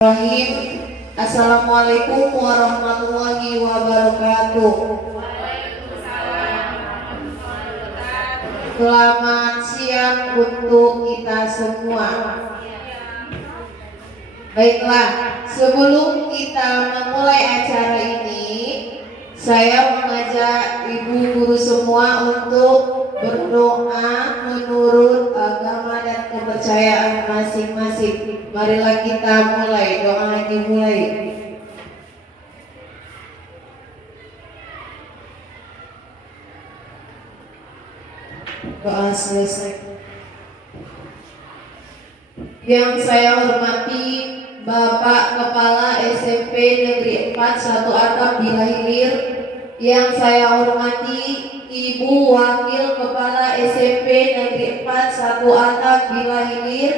Bismillahirrahmanirrahim. Assalamualaikum warahmatullahi wabarakatuh. Selamat siang untuk kita semua. Baiklah, sebelum kita memulai acara ini, saya mengajak ibu guru semua untuk berdoa menurut agama dan kepercayaan masing-masing. Marilah kita mulai, doa dimulai. Doa selesai. Yang saya hormati Bapak Kepala SMP Negeri 4 1 Atap Bila Hilir. Yang saya hormati Ibu Wakil Kepala SMP Negeri 4 1 Atap Bila Hilir.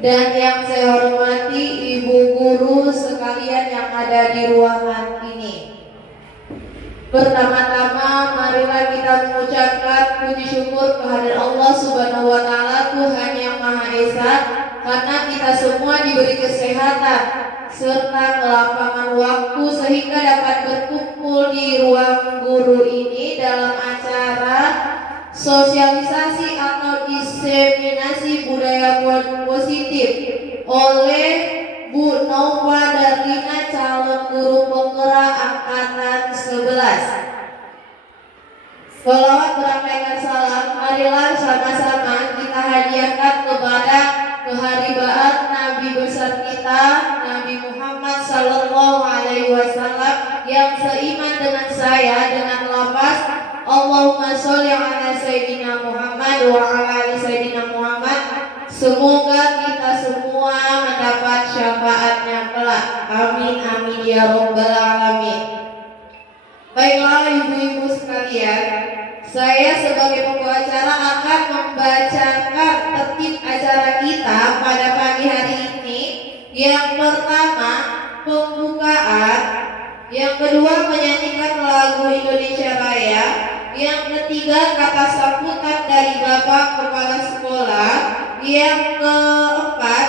Dan yang saya hormati Ibu Guru sekalian yang ada di ruangan ini. Pertama-tama marilah kita mengucapkan puji syukur kehadirat Allah Subhanahu wa taala, Tuhan yang Maha Esa, karena kita semua diberi kesehatan serta kelapangan waktu sehingga dapat berkumpul di ruang guru ini dalam acara sosialisasi atau diseminasi budaya positif oleh Bu Nova Darlina, calon guru penggerak angkatan 11. Sholawat beramaikan salam, marilah sama-sama kita hadiahkan kepada keharibaan Nabi besar kita, Nabi Muhammad Sallallahu Alaihi Wasallam, yang seiman dengan saya dengan lafaz Allahumma sholli ala Sayyidina Muhammad wa ala ali Sayyidina Muhammad. Semoga kita semua mendapat syafaatnya kelak. Amin amin ya rabbal alamin. Baiklah ibu-ibu sekalian, saya sebagai pembawa acara akan membacakan tertib acara kita pada pagi hari ini. Yang pertama, pembukaan. Yang kedua, menyanyikan lagu Indonesia Raya. Yang ketiga, kata sambutan dari Bapak Kepala Sekolah. Yang keempat,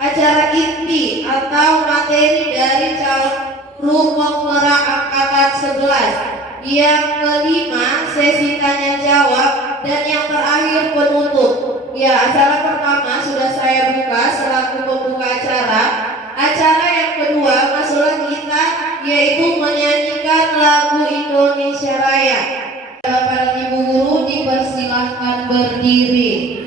acara inti atau materi dari calon guru penggerak angkatan 11. Yang kelima, sesi tanya jawab. Dan yang terakhir, penutup. Ya, acara pertama sudah saya buka selaku pembuka acara. Acara yang kedua, masulah kita yaitu menyanyikan lagu Indonesia Raya. Bapak dan Ibu guru dipersilahkan berdiri.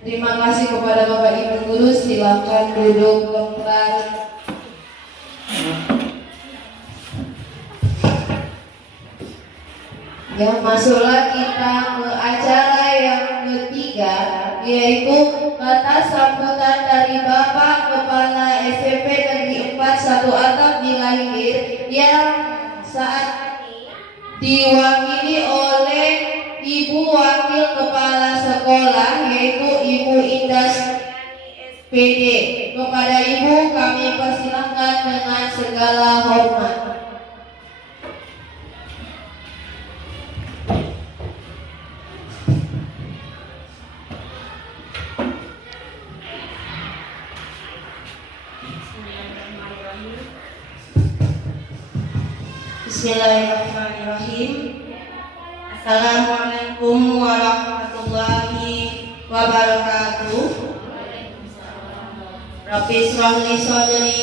Terima kasih kepada Bapak Ibu guru, silakan duduk kembali. Yang masuklah kita ke acara yang ketiga, yaitu kata sambutan dari Bapak Kepala SMP Negeri 4 1 Atap Bila Hilir, yang saat ini diwakili oleh Ibu Wakil Kepala Sekolah, yaitu Ibu Indah SPD. Kepada Ibu kami persilahkan dengan segala hormat. Bismillahirrahmanirrahim. Assalamualaikum warahmatullahi wabarakatuh. Rabbi shrah li sadri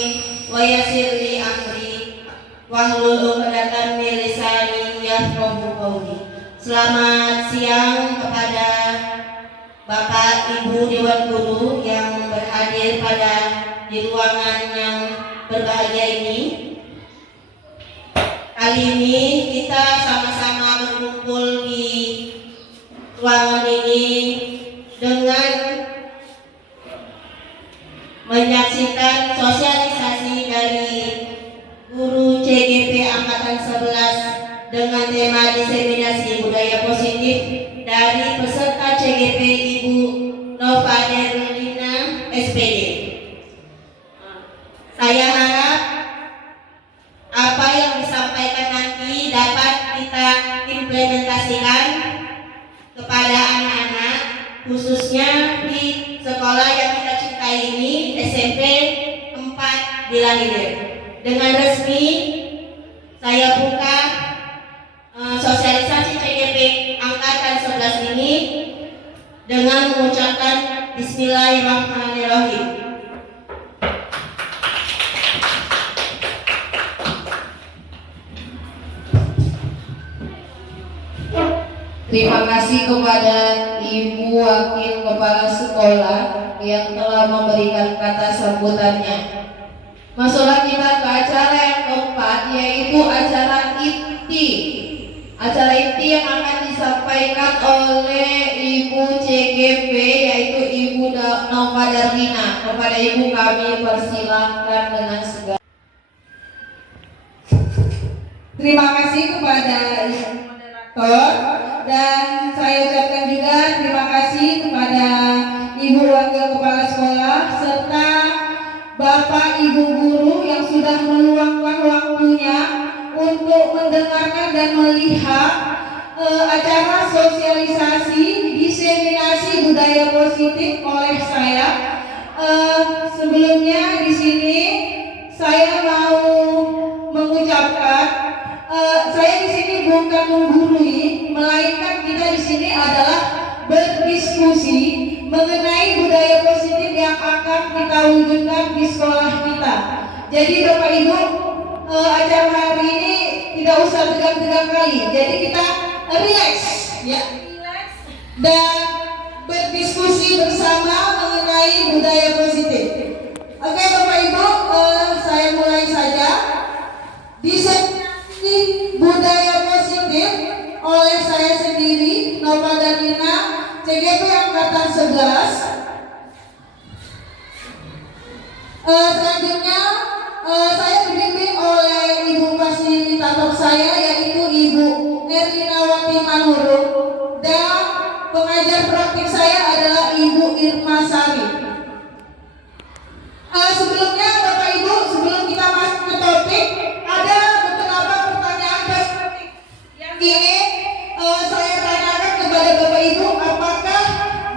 wa yassir li amri wahlul 'uqdatam min lisani yafqahu qawli. Selamat siang kepada Bapak Ibu Dewan Guru yang berhadir pada di ruangan yang berbahagia ini. Kali ini kita sama-sama berkumpul di ruangan ini dengan menyaksikan sosialisasi dari guru CGP Angkatan 11 dengan tema diseminasi budaya positif dari peserta CGP Ibu Nova Derlina SPD. Saya harap apa yang disampaikan nanti dapat kita implementasikan kepada anak-anak, khususnya di sekolah yang kita cintai ini, SMP 4 di Lahir. Dengan resmi saya buka sosialisasi CGP Angkatan 11 ini dengan mengucapkan Bismillahirrahmanirrahim. Terima kasih kepada Ibu Wakil Kepala Sekolah yang telah memberikan kata sambutannya. Masuklah kita ke acara yang keempat, yaitu acara inti. Acara inti yang akan disampaikan oleh Ibu CGP, yaitu Ibu Nova Darlina. Kepada Ibu kami persilahkan dengan segala. Terima kasih kepada Ibu Moderator, dan saya ucapkan juga terima kasih kepada Ibu Wakil Kepala Sekolah serta Bapak Ibu Guru yang sudah meluangkan waktunya untuk mendengarkan dan melihat acara sosialisasi diseminasi budaya positif oleh saya. Sebelumnya di sini saya mau mengucapkan saya di sini bukan menggurui, melainkan kita di sini adalah berdiskusi mengenai budaya positif yang akan kita wujudkan di sekolah kita. Jadi Bapak Ibu, acara hari ini tidak usah tegang-tegang kali. Jadi kita relax, ya, dan berdiskusi bersama mengenai budaya positif. Oke Bapak Ibu, saya mulai saja. Diseminasi budaya positif oleh saya sendiri, Nova Darlina, CGP Angkatan 11. Selanjutnya saya dibimbing oleh ibu fasilitator saya, yaitu Ibu Erlinawati Manurung, dan pengajar praktik saya adalah Ibu Irma Sari. Sebelumnya Bapak Ibu, sebelum kita masuk ke topik, ada beberapa pertanyaan yang ingin saya tanyakan kepada Bapak Ibu. Apakah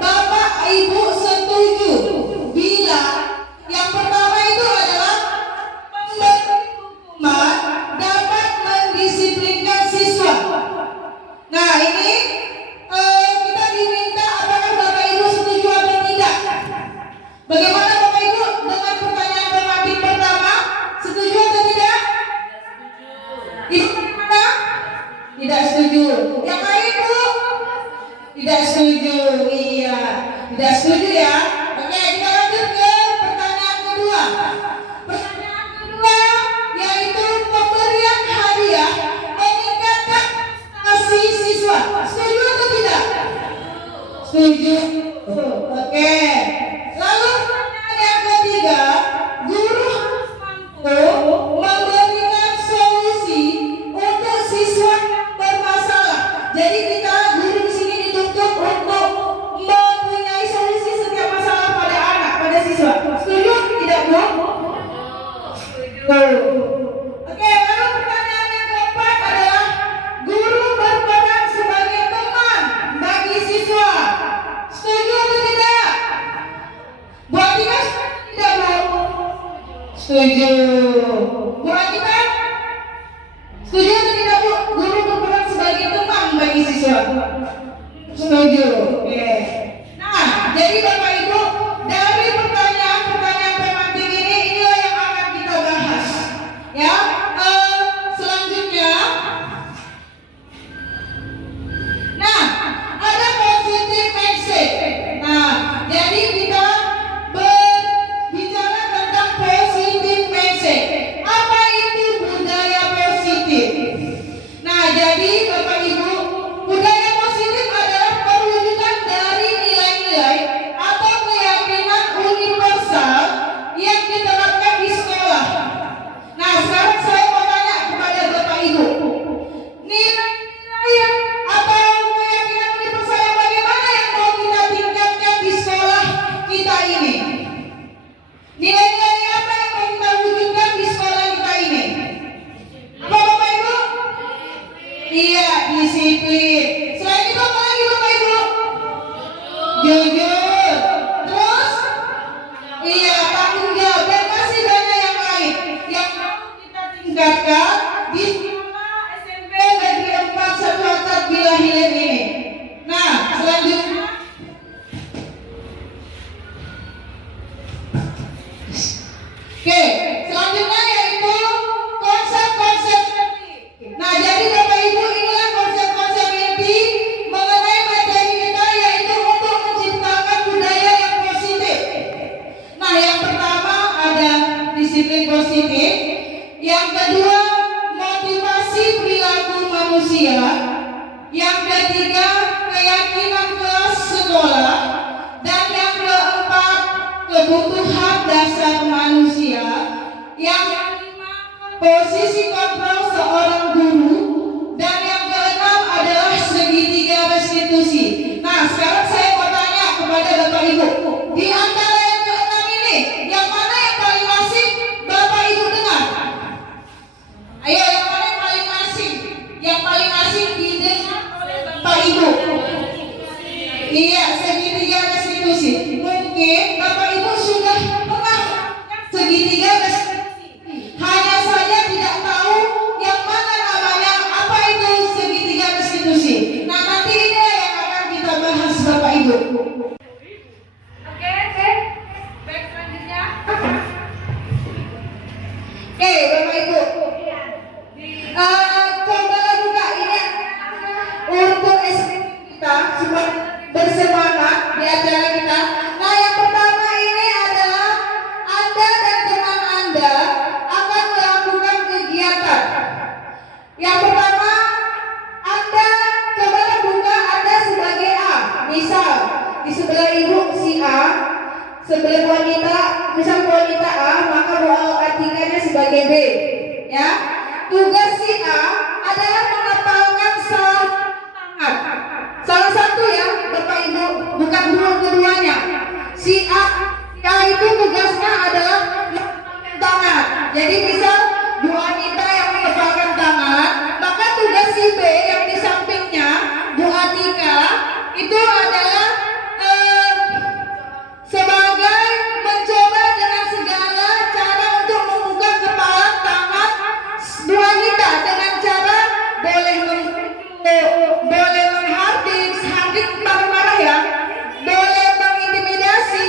Bapak Ibu setuju bila yang pertama itu adalah hukuman dapat mendisiplinkan siswa? Nah ini kita diminta apakah Bapak Ibu setuju atau tidak. Bagaimana Bapak Ibu dengan pertanyaan tematik pertama? Setuju atau tidak? Ibu mana? Tidak setuju. Yang lain Bu? Tidak setuju. Iya, tidak setuju ya. Oke, kita lanjut ke pertanyaan kedua. Pertanyaan kedua yaitu pemberian hadiah meningkatkan prestasi siswa. Setuju atau tidak? Setuju. Oke. Lalu pertanyaan yang ketiga, guru harus mampu memberikan solusi untuk siswa yang bermasalah. Jadi kita guru di sini dituntut untuk mempunyai solusi setiap masalah pada anak, pada siswa. Setuju atau tidak Bu? Setuju. Oke, lalu pertanyaan yang keempat adalah guru berperan sebagai teman bagi siswa. Setuju atau tidak? Bu Atika tidak Bu? Setuju. Bu Atika? Setuju atau tidak Bu? Guru berperan sebagai teman bagi siswa. Setuju. Oke. Nah, jadi Bapak Ibu, dari pertanyaan-pertanyaan tematik ini, inilah yang akan kita bahas. Ya, selanjutnya. Nah, ada positive mindset. Nah, jadi kita berbicara tentang positive mindset. Apa itu budaya positif? keyakinan kelas sekolah, dan yang keempat kebutuhan dasar manusia, yang kelima posisi kontrol seorang guru, dan yang keenam adalah segitiga restitusi. Nah, sekarang saya mau tanya kepada Bapak Ibu, di antara yang keenam ini, yang mana yang paling asing Bapak Ibu dengar? Ayo, yang mana yang paling asing? Yang paling asing didengar oleh Bapak Ibu? Iya, segitiga restitusi. Mungkin Bapak Ibu sudah pernah segitiga restitusi. Hanya saja tidak tahu yang mana namanya, apa itu segitiga restitusi. Nah, nanti ini yang akan kita bahas Bapak Ibu. Oke. Baik, selanjutnya. Oke, Bapak Ibu. Coba buka ini untuk SPM kita supaya bersemangat di acara kita. Nah, yang pertama ini adalah Anda dan teman Anda akan melakukan kegiatan. Yang pertama, Anda cobalah buka Anda sebagai A. Misal di sebelah ibu si A, sebelah wanita, misal wanita A, maka artikannya sebagai B. Ya, tugas si A adalah menghafalkan salah satu ya, Bapak Ibu, bukan keduanya. Si A itu tugasnya adalah menghafalkan tangan. Jadi misal Bu Anita yang menghafalkan tangan, maka tugas si B yang di sampingnya Bu Atika itu adalah sebagai mencoba dengan segala cara untuk membuka kepala tangan Bu Anita dengan cara boleh menghardik marah-marah ya, boleh mengintimidasi,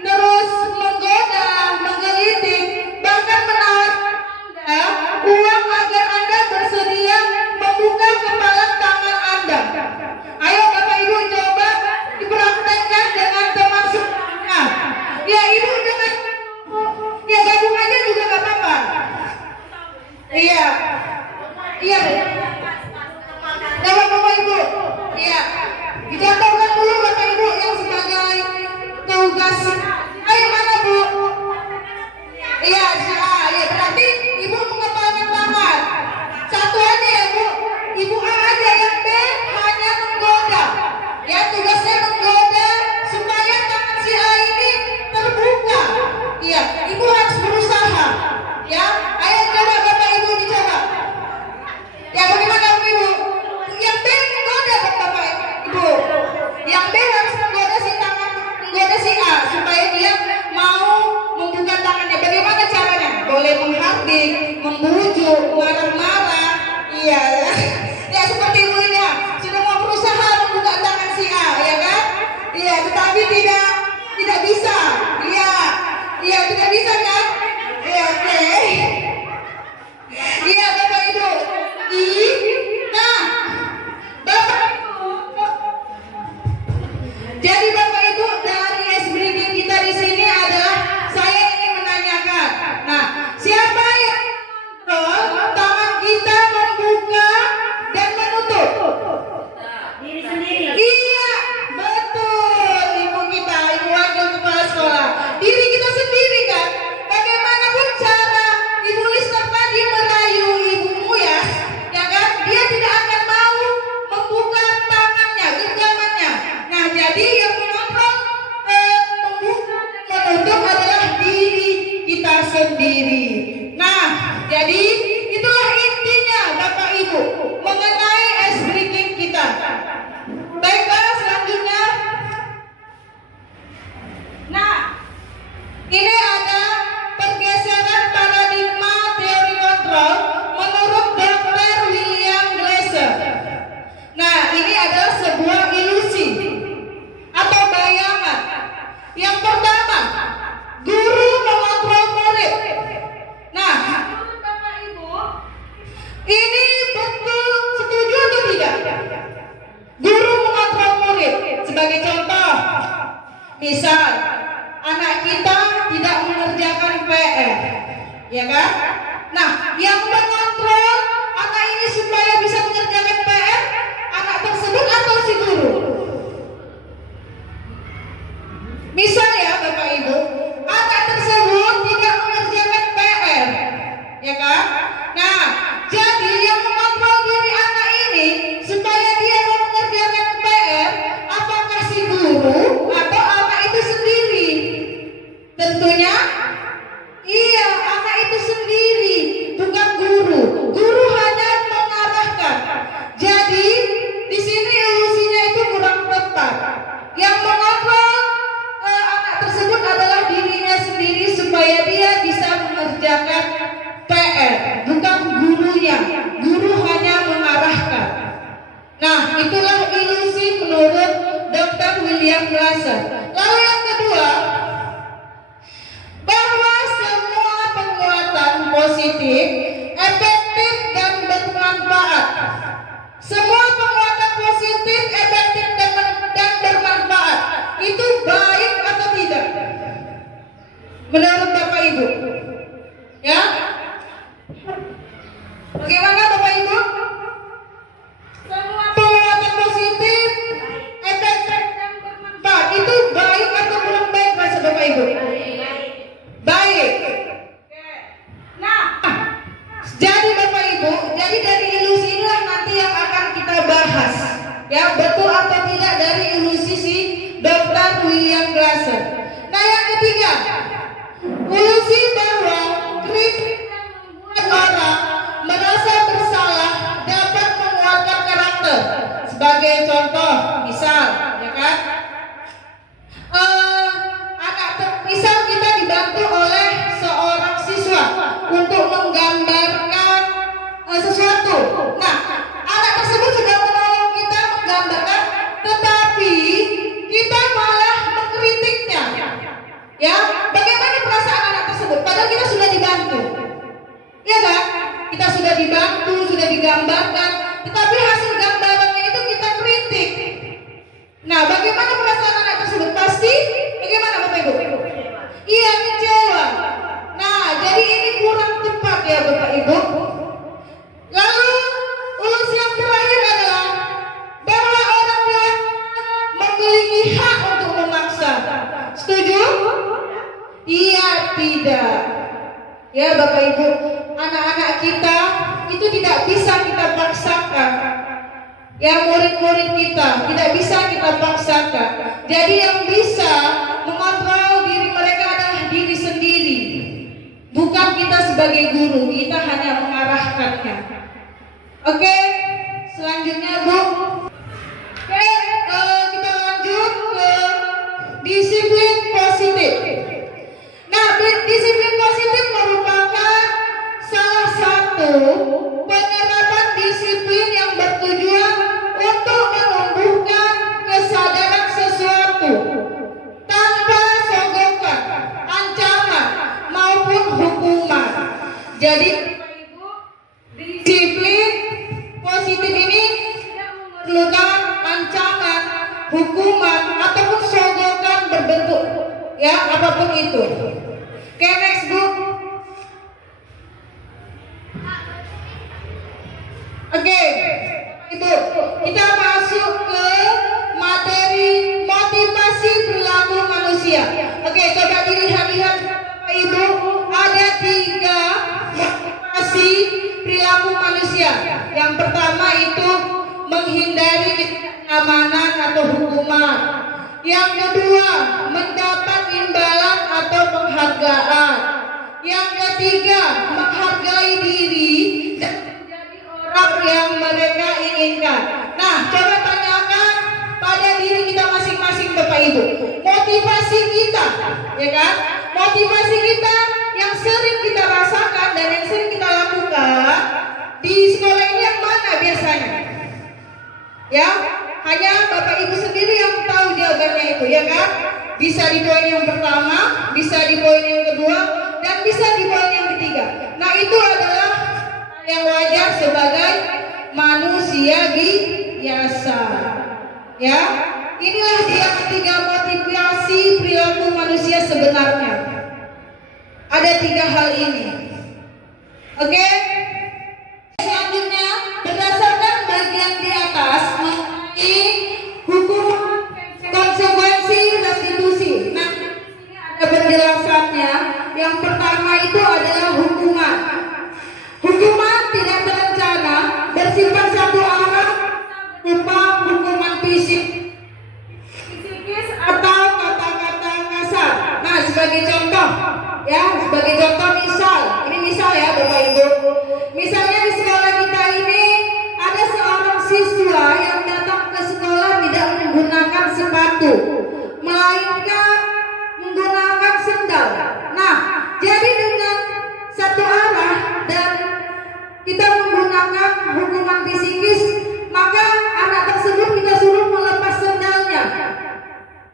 terus menggoda, menggelitik, bahkan menawarkan Anda uang agar Anda bersedia membuka kepala tangan Anda. Ayo Bapak Ibu coba dipraktekkan dengan teman semuanya. Ya Ibu dengan ya gabung aja juga gak apa-apa. Iya. Coba Bapak Ibu. Iya. Dicontohkan dulu Bapak Ibu yang sebagai tugas. Ayo mana Bu? Iya, si A. Ya berarti Ibu mengepalkan tangan. Satu aja ya Bu. Ibu A aja, yang B hanya menggoda. Ya, tugasnya menggoda supaya tangan si A ini terbuka. Iya, Ibu harus berusaha. Ya, ayo coba Bapak Ibu dicoba. Ya, bagaimana Bapak Ibu? Yang B menggoda Bapak Ibu. Yang B harus menggoda si A supaya dia mau membuka tangannya. Bagaimana caranya? Boleh menghardik, membujuk, marah-marah. Iya. Ya seperti Ibu ini ya, sudah mau berusaha membuka tangan si A, ya kan? Iya, tetapi tidak bisa. Iya, tidak bisa kan? Iya, oke. Iya, Bapak Ibu. Nah, Bapak Ibu. Jadi Bapak Ibu, dari S-Breaking kita di sini adalah saya ingin menanyakan. Nah, siapa yang kontrol tangan kita membuka dan menutup? Diri sendiri. Iya, betul. Ibu kita, Ibu Wakil Kepala Sekolah. Diri kita sendiri kan. Bagaimanapun cara Ibu Lister tadi merayu ibumu ya kan? Dia tidak akan mau membuka tangannya, genggamannya. Nah, jadi yang mengontrol membuka dan menutup adalah diri kita sendiri. Nah, jadi itulah intinya Bapak Ibu mengenai S-Breaking kita. Baiklah, selanjutnya. Nah, ini ada pergeseran paradigma teori kontrol menurut Dr. William Glasser. Nah, ini adalah sebuah ilusi atau bayangan. Yang pertama, guru mengontrol murid. Nah, menurut Bapak Ibu, ini betul setuju atau tidak? Guru mengontrol murid. Sebagai contoh, misal anak kita tidak mengerjakan PR, ya kan? Nah, yang mengontrol anak ini supaya bisa mengerjakan PR, anak tersebut atau si guru? William Glasser. Lalu yang kedua, bahwa semua penguatan positif, efektif dan bermanfaat. Semua penguatan positif, efektif dan bermanfaat itu baik atau tidak? Menurut Bapak Ibu, ya? Bagaimana Bapak Ibu? Semua penguatan positif, efektif dan bermanfaat itu baik atau kurang baik, maksud Bapak Ibu? Baik. Nah, jadi Bapak Ibu, jadi dari ilusi inilah nanti yang akan kita bahas, ya, betul atau tidak dari ilusi si Dr. William Glasser. Nah, yang ketiga, ilusi bahwa kritik membuat orang merasa bersalah dapat menguatkan karakter. Sebagai contoh, misal, ya kan? Misal kita dibantu oleh seorang siswa untuk menggambarkan sesuatu. Nah, anak tersebut sudah menolong kita menggambarkan, tetapi kita malah mengkritiknya. Ya, bagaimana perasaan anak tersebut? Padahal kita sudah dibantu. Ya kan? Kita sudah dibantu, sudah digambarkan, tetapi hasil gambarannya itu kita kritik. Nah, bagaimana perasaan anak tersebut? Pasti bagaimana Bapak Ibu? Iya, kecewa. Nah, jadi ini kurang tepat ya Bapak Ibu. Lalu ulus yang terakhir adalah bahwa orang lain memiliki hak untuk memaksa. Setuju? Iya, tidak. Ya Bapak Ibu, anak-anak kita itu tidak bisa kita paksakan. Ya, murid-murid kita tidak bisa kita paksakan. Jadi yang bisa mengontrol diri mereka adalah diri sendiri. Bukan kita sebagai guru, kita hanya mengarahkannya. Oke, selanjutnya Bu. Oke, kita lanjut ke disiplin positif. Nah, disiplin positif merupakan salah satu penerapan disiplin yang bertujuan untuk menumbuhkan kesadaran sesuatu tanpa sogokan, ancaman maupun hukuman. Jadi disiplin positif ini tidak memerlukan ancaman, hukuman ataupun sogokan berbentuk, ya, apapun itu. Oke, next Bu. Oke, itu kita masuk ke materi motivasi perilaku manusia. Oke, coba dilihat-lihat Bapak Ibu, ada 3 motivasi perilaku manusia. Yang pertama itu menghindari keamanan atau hukuman. Yang kedua, mendapat imbalan atau penghargaan. Yang ketiga, menghargai diri dan menjadi orang yang mereka inginkan. Nah, coba tanyakan pada diri kita masing-masing Bapak Ibu. Motivasi kita, ya kan? Motivasi kita yang sering kita rasakan dan yang sering kita lakukan di sekolah ini yang mana biasanya? Ya, hanya Bapak Ibu sendiri yang tahu jawabannya itu, ya kan? Bisa di poin yang pertama, bisa di poin yang kedua, dan bisa di poin yang ketiga. Nah, itu adalah yang wajar sebagai manusia biasa. Ya, inilah dia 3 motivasi perilaku manusia sebenarnya. Ada 3 hal ini. Oke? Selanjutnya, berdasarkan bagian di atas mengenai hukuman konsekuensi restitusi. Nah, ada penjelasannya. Yang pertama itu adalah hukuman. Hukuman tidak terencana bersifat satu arah berupa hukuman fisik, psikis atau kata-kata kasar. Nah, sebagai contoh, ya, sebagai contoh misal ya Bapak Ibu. Misalnya di sekolah kita ini ada seorang siswa yang datang ke sekolah tidak menggunakan sepatu, melainkan menggunakan sendal. Nah, jadi dengan satu arah dan kita menggunakan hukuman psikis, maka anak tersebut kita suruh melepas sendalnya.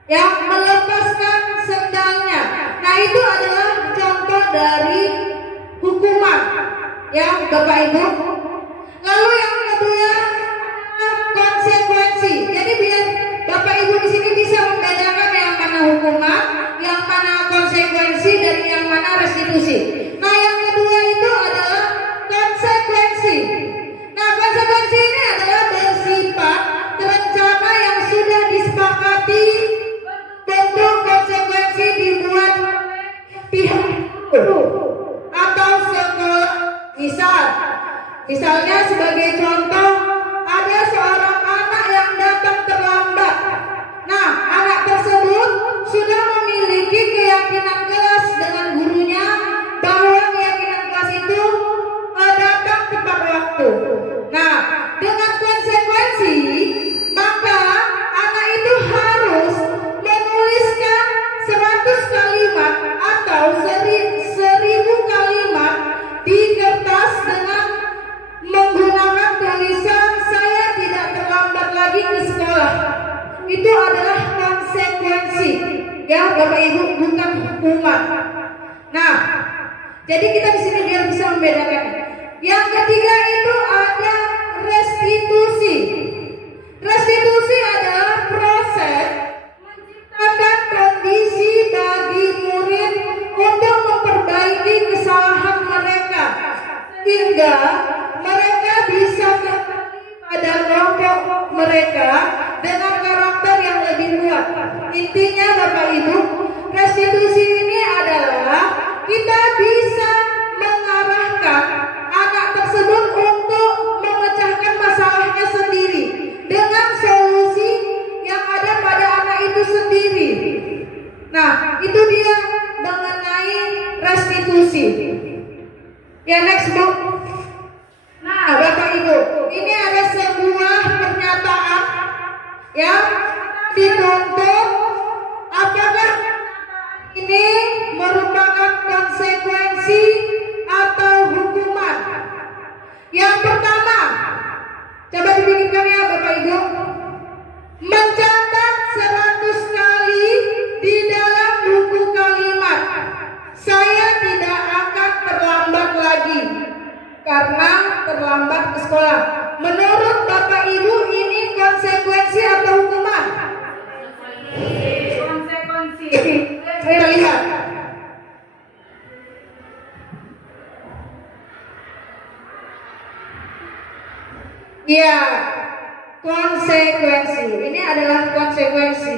yang melepaskan sendalnya. Nah, itu adalah contoh dari hukuman ya Bapak Ibu. Lalu yang kedua konsekuensi. Jadi biar Bapak Ibu di sini bisa membedakan yang mana hukuman, yang mana konsekuensi, dan yang mana restitusi. Nah, yang kedua itu adalah konsekuensi. Nah, konsekuensi ini adalah bersifat rencana yang sudah disepakati. Bentuk konsekuensi dibuat pihak atau sekolah. Misalnya sebagai contoh, ada seorang anak yang datang terlambat. Nah, anak tersebut sudah memiliki keyakinan keras dengan gurunya bahwa keyakinan keras itu datang tepat waktu. Nah, dengan konsekuensi, maka anak itu harus menuliskan 100 kalimat atau 1000 kalimat di kertas dengan menggunakan tulisan "saya tidak terlambat lagi ke sekolah". Itu adalah konsekuensi ya Bapak Ibu, bukan hukuman. Nah, jadi kita di sini biar bisa membedakan. Yang ketiga itu ada restitusi. Restitusi adalah proses menciptakan kondisi bagi murid untuk memperbaiki kesalahan mereka sehingga mereka bisa kembali pada kelompok mereka dengan karakter yang lebih kuat. Intinya Bapak Ibu, restitusi ini adalah kita bisa mengarahkan anak tersebut untuk memecahkan masalahnya sendiri dengan solusi yang ada pada anak itu sendiri. Nah, itu dia mengenai restitusi. Ya, next Bu. Nah, Bapak Ibu, ini ada sebuah pernyataan yang dituntut. Apakah ini merupakan konsekuensi atau hukuman? Yang pertama, coba dibikinkan ya Bapak Ibu. Mencatat 100 kali di dalam buku kalimat "saya tidak akan terlambat lagi karena terlambat ke sekolah". Menurut Bapak Ibu, ini konsekuensi atau hukuman? Konsekuensi. Saya lihat. Ya, konsekuensi. Ini adalah konsekuensi.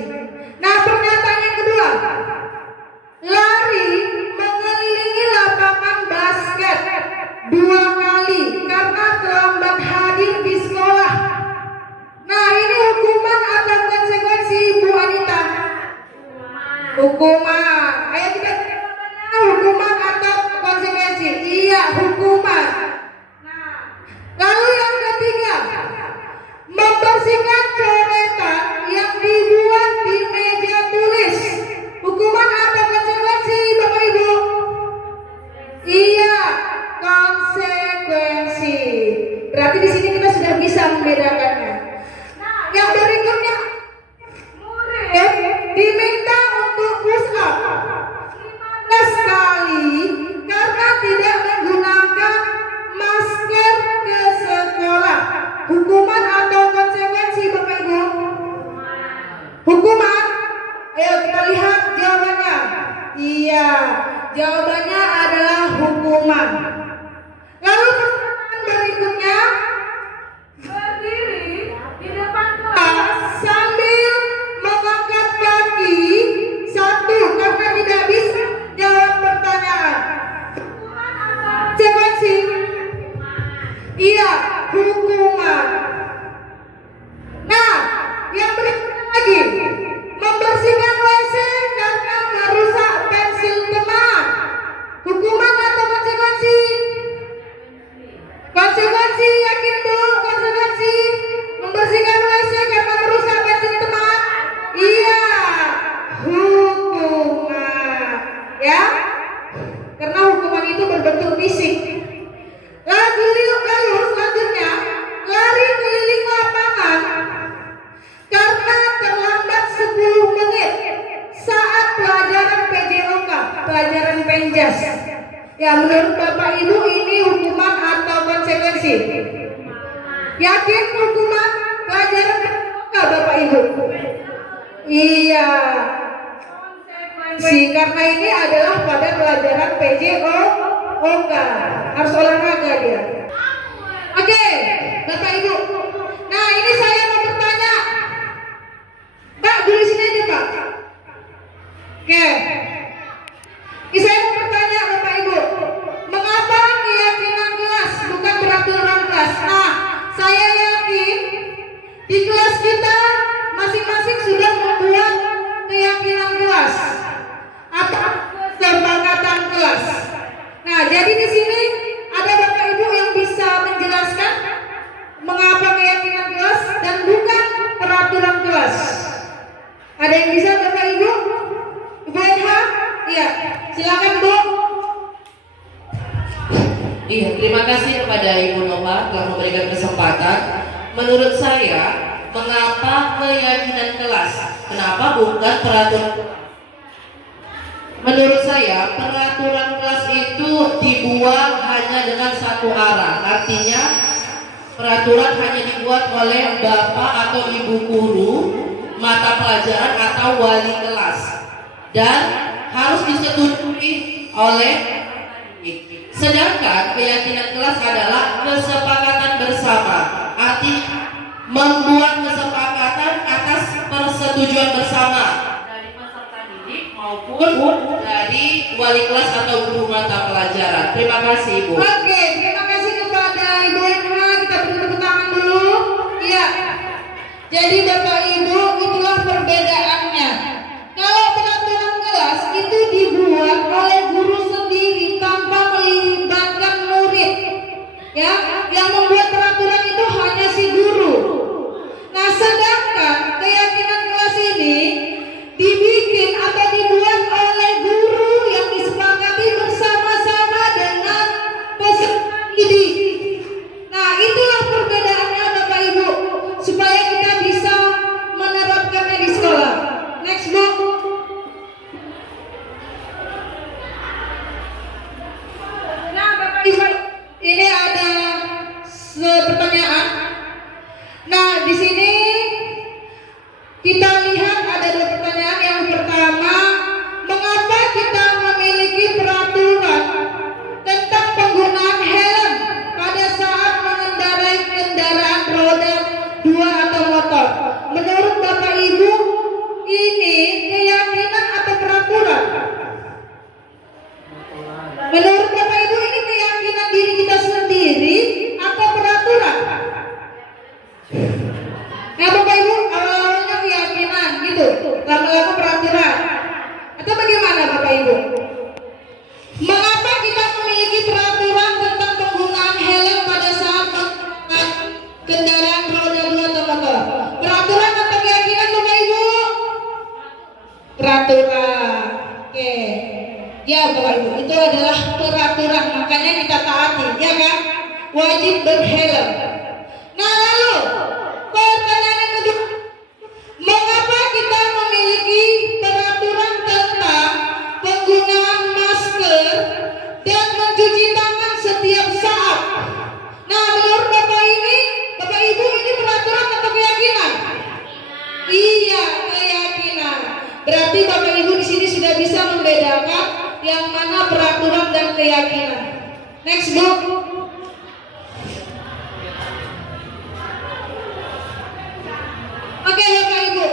Nah, pernyataan yang kedua, lari mengelilingi lapangan basket 2 kali karena terlambat hadir di sekolah. Nah, ini hukuman atau konsekuensi Bu Anita? Hukuman. Ayo kita hukuman atau konsekuensi? Iya, hukuman. Nah, lalu yang ketiga, membersihkan coretan yang dibuat di meja tulis. Hukuman atau konsekuensi Bapak Ibu? Iya, konsekuensi. Berarti di sini kita sudah bisa membedakannya. Nah, yang berikutnya, murid diminta untuk push up 15 kali karena tidak menggunakan masker ke sekolah. Hukuman atau konsekuensi Bapak Ibu? Hukuman. Ayo kita lihat jawabannya. Iya, jawabannya adalah hukuman. Lalu pertanyaan berikutnya, berdiri di depan kelas sambil mengangkat kaki 1 karena tidak bisa jawab pertanyaan. Konsekuensi? Iya, hukuman. Nah, yang berikutnya lagi, membersihkan WC karena merusak pensil teman. Hukuman atau konsekuensi? Yes. Ya, menurut Bapak Ibu ini hukuman atau konsekuensi? Yakin hukuman pelajaran enggak Bapak Ibu? Iya. Konsekuensi karena ini adalah pada pelajaran PJOK. Harus olahraga dia. Oke, Bapak Ibu. Nah, ini saya mau bertanya. Pak, dulu sini aja, Pak. Oke. Ini saya mau bertanya Bapak Ibu, mengapa keyakinan kelas bukan peraturan kelas? Nah, saya yakin di kelas kita masing-masing sudah membuat keyakinan kelas atau kesepakatan kelas. Nah, jadi di sini ada Bapak Ibu yang bisa menjelaskan mengapa keyakinan kelas dan bukan peraturan kelas. Ada yang bisa Bapak Ibu? Ibu Enha? Iya, silakan Bu. Iya, terima kasih kepada Ibu Nova telah memberikan kesempatan. Menurut saya, mengapa keyakinan kelas? Kenapa bukan peraturan? Menurut saya, peraturan kelas itu dibuat hanya dengan satu arah. Artinya, peraturan hanya dibuat oleh bapak atau ibu guru, mata pelajaran atau wali kelas, dan harus disetujui oleh. Sedangkan keyakinan kelas adalah kesepakatan bersama, artinya membuat kesepakatan atas persetujuan bersama dari peserta didik maupun dari wali kelas atau guru mata pelajaran. Terima kasih Ibu. Oke, terima kasih kepada Ibu Enha. Kita beri tepuk tangan dulu. Iya. Jadi Bapak Ibu, itulah perbedaannya. Kalau peraturan kelas itu dibuat oleh guru sendiri tanpa melibatkan murid, ya, yang membuat peraturan itu hanya si guru. Nah, sedangkan keyakinan kelas ini dibikin atau dibuat oleh guru yang disepakati bersama-sama dengan peserta didik. Nah, itulah perbedaannya Bapak Ibu, supaya kita bisa menerapkannya di sekolah. Next Bu. Nah Bapak Ibu, ini ada pertanyaan. Nah di sini kita lihat ada dua pertanyaan. Yang pertama, mengapa kita memiliki peraturan tentang penggunaan helm pada saat mengendarai kendaraan roda 2 atau motor? Menurut Bapak Ibu, ini keyakinan atau peraturan? Menurut Bapak Ibu, ini keyakinan diri kita sendiri atau peraturan? Nah Bapak Ibu, awalnya keyakinan gitu, lama-lama peraturan. Atau bagaimana Bapak Ibu? Mengapa kita memiliki peraturan tentang penggunaan helm pada saat menggunakan kendaraan roda 2 atau motor? Peraturan atau keyakinan Bapak Ibu? Peraturan. Oke. Ya Bapak Ibu, itu adalah peraturan, makanya kita taati, ya kan? Wajib berhelm. Nah lalu pertanyaan yang kedua, mengapa kita memiliki peraturan tentang penggunaan masker dan mencuci tangan setiap saat? Nah menurut Bapak Ibu ini peraturan atau keyakinan? Iya, keyakinan. Berarti Bapak Ibu di sini sudah bisa membedakan yang mana peraturan dan keyakinan. Next Bu. Oke Bapak Ibu,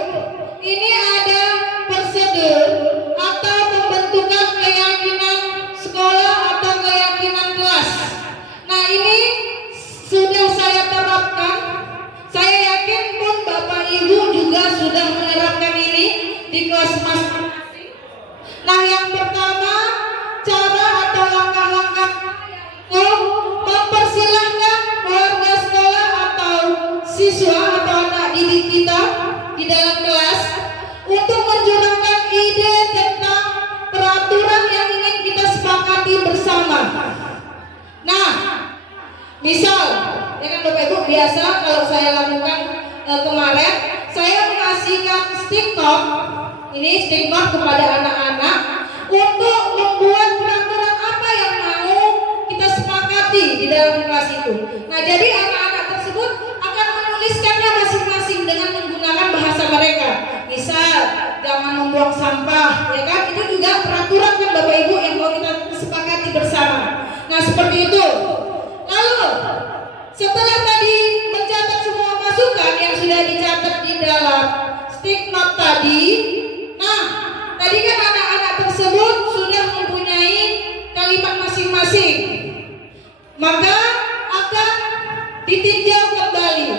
ini ada prosedur atau pembentukan keyakinan sekolah atau keyakinan kelas. Nah ini sudah saya terapkan. Saya yakin pun Bapak Ibu juga sudah menerapkan ini di kelas masing-masing. Nah yang pertama, cara atau langkah-langkah itu mempersilahkan warga sekolah atau siswa atau anak didik kita di dalam kelas untuk mencurahkan ide tentang peraturan yang ingin kita sepakati bersama. Nah, misal, ya kan Bapak Ibu, biasa kalau saya lakukan kemarin, saya mengasihkan stick note kepada anak-anak untuk membuat peraturan di dalam kelas itu. Nah, jadi anak-anak tersebut akan menuliskannya masing-masing dengan menggunakan bahasa mereka. Misal, jangan membuang sampah, ya kan? Itu juga peraturan kan Bapak Ibu yang mau kita sepakati bersama. Nah, seperti itu. Lalu, setelah tadi mencatat semua masukan yang sudah dicatat di dalam stick note tadi, nah, tadi kan anak-anak tersebut sudah mempunyai kalimat masing-masing. Maka akan ditinjau kembali.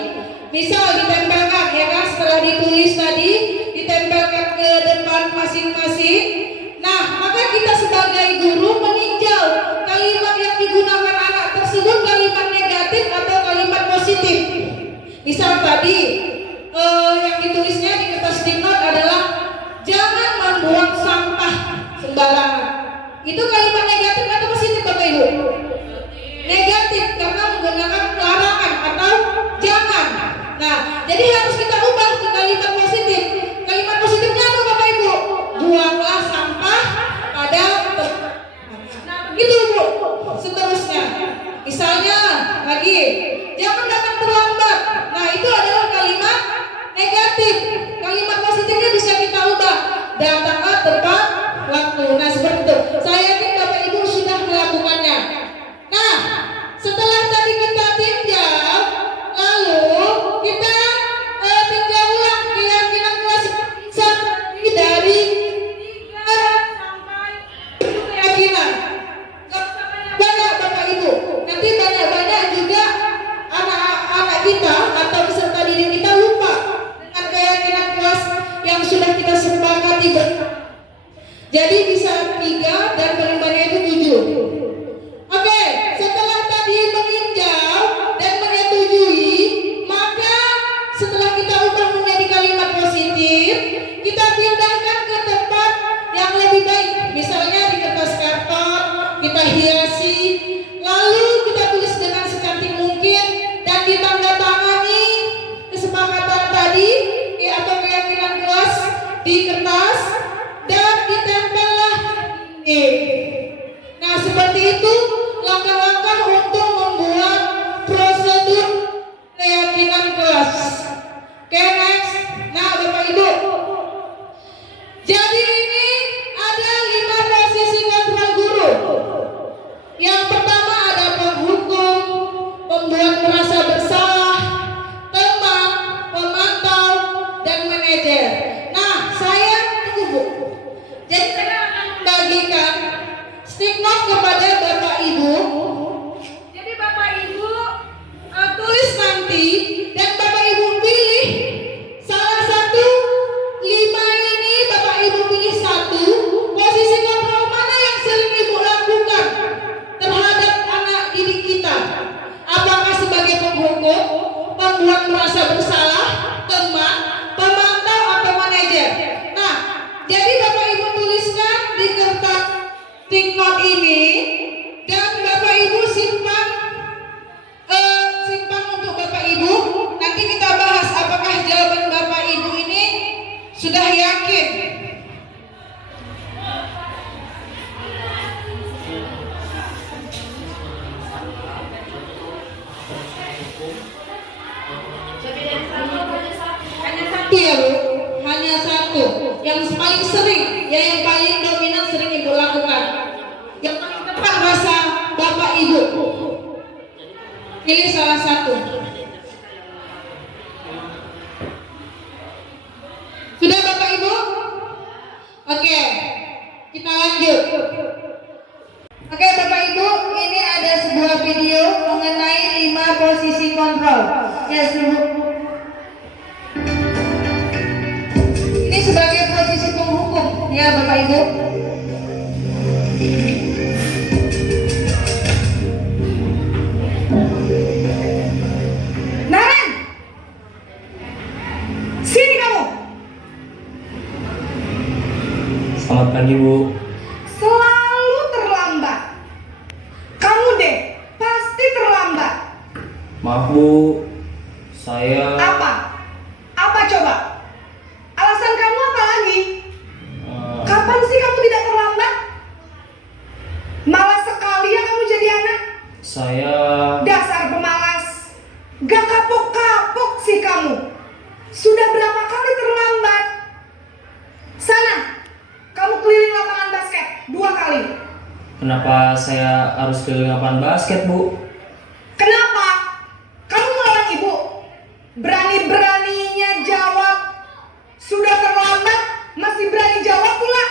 Misal ditempelkan, ya kan, setelah ditulis tadi ditempelkan ke depan masing-masing. Nah, maka kita sebagai guru meninjau kalimat yang digunakan anak tersebut kalimat negatif atau kalimat positif. Misal tadi yang ditulisnya di kertas stick note adalah jangan membuang sampah sembarangan. Itu kalimat negatif atau positif Bapak Ibu? Negatif, karena menggunakan larangan atau jangan. Nah, jadi harus kita ubah ke kalimat positif. Kalimat positifnya apa Bapak Ibu? Buanglah sampah pada tempat. Nah, begitu Bu. Seterusnya, misalnya lagi, jangan datang terlambat. Nah, itu adalah kalimat negatif. Kalimat positifnya bisa kita ubah. Datanglah tepat waktu. Nah, seperti itu. Saya yakin Bapak Ibu sudah melakukannya. Nah, setelah tadi kita tinjau, lalu kita tinjau ulang keyakinan kelas dari 3 sampai 7 keyakinan. Banyak Bapak Ibu. Nanti banyak-banyak juga anak-anak kita atau peserta didik kita lupa dengan keyakinan kelas yang sudah kita sepakati bersama. Jadi bisa 3 dan paling banyak itu 7. Oke, setelah tadi meninjau dan menyetujui, maka setelah kita ubah menjadi kalimat positif, kita pindahkan ke tempat yang lebih baik. Misalnya di kertas karton, kita hiasi, lalu kita tulis dengan secantik mungkin dan ditandatangani kesepakatan tadi atau keyakinan kelas di kertas dan ditempellah di Nah, seperti itu langkah-langkah untuk membuat prosedur keyakinan kelas. Oke, next. Nah, Bapak Ibu, jadi ini ada 5 posisi kontrol guru. Yang pertama ada penghukum, pembuat merasa bersalah, teman, pemantau, dan manajer. Nah, saya tunggu Bu. Jadi saya akan membagikan stick note kepada Bapak Ibu. Jadi Bapak Ibu tulis nanti dan Bapak Ibu pilih salah satu 5 ini. Bapak Ibu pilih satu posisi kontrol mana yang sering Ibu lakukan terhadap anak didik kita. Apakah sebagai penghukum, pembuat merasa bersalah, teman, pemantau, atau manajer? Nah, jadi Bapak Ibu tuliskan di kertas stick note ini dan Bapak Ibu simpan untuk Bapak Ibu. Nanti kita bahas apakah jawaban Bapak Ibu ini sudah yakin. Hanya satu ya Bu, hanya satu. Yang paling sering, ya yang paling dominan sering Ibu lakukan. Yang paling tepat rasa Bapak Ibu. Pilih salah satu. Sudah Bapak Ibu? Oke, kita lanjut. Oke Bapak Ibu, ini ada sebuah video mengenai 5 posisi kontrol. Ya, ini sebagai posisi penghukum, ya Bapak Ibu. Naren, sini kamu. Selamat pagi Bu. Selalu terlambat. Kamu deh, pasti terlambat. Maaf Bu, saya Apa? Apa coba? Alasan kamu apa lagi? Kapan sih kamu tidak terlambat? Malas sekali ya kamu jadi anak. saya kenapa saya harus keliling lapangan basket, Bu? Kenapa? Kamu melawan ibu? Berani-beraninya jawab. Sudah terlambat, masih berani jawab pula.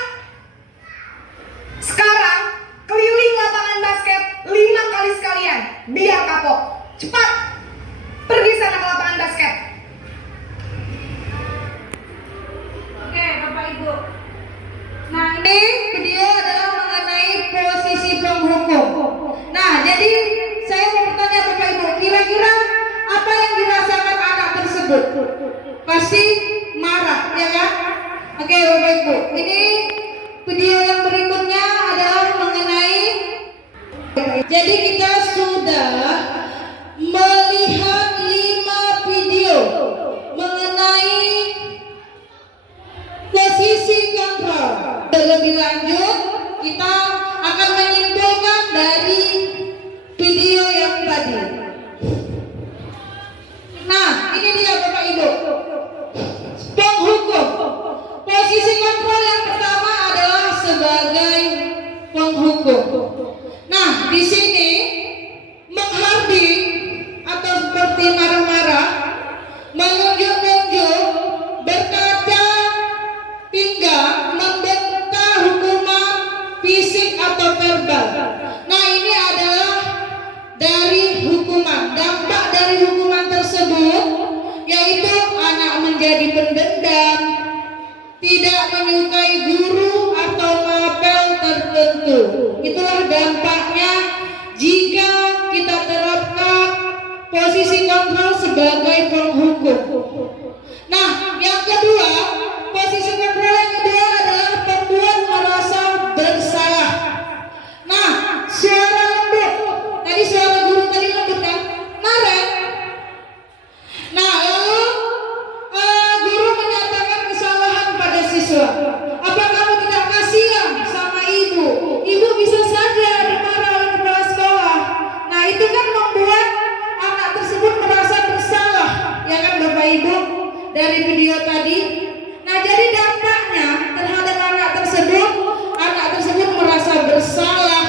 Sekarang, keliling lapangan basket 5 kali sekalian. Biar kapok. Cepat! Pergi sana ke lapangan basket. Oke, Bapak Ibu. Nah, ini video adalah mengenai posisi penghukum. Nah, jadi saya mau bertanya Bapak Ibu, kira-kira apa yang dirasakan anak tersebut? Pasti marah, ya kan? Oke, Bapak Ibu. Ini video yang berikutnya adalah mengenai. Jadi kita sudah melihat 5 video mengenai posisi kontrol. Lebih lanjut, kita akan menyimpulkan dari video yang tadi. Nah, ini dia Bapak Ibu. Penghukum. Posisi kontrol yang pertama adalah sebagai penghukum. Nah, di sini menghardik atau seperti marah-marah, menunjuk-nunjuk, berkaca pinggang, membentang hukuman fisik atau verbal. Nah, ini adalah dari hukuman. Dampak dari hukuman tersebut yaitu anak menjadi pendendam, tidak menyukai guru atau mapel tertentu. Itulah dampaknya jika kita terapkan posisi kontrol sebagai penghukum. Nah, yang kedua, posisi kontrol yang kedua adalah pembuat merasa bersalah. Nah, suara lembut. Tadi suara guru tadi lembut kan? Marah. Nah, lalu guru menyatakan kesalahan pada siswa. Apa kamu tidak kasihan sama ibu? Ibu bisa saja dimarah oleh kepala sekolah. Nah, itu kan membuat anak tersebut merasa bersalah, ya kan Bapak Ibu? Dari video tadi. Nah, jadi dampaknya terhadap anak tersebut merasa bersalah,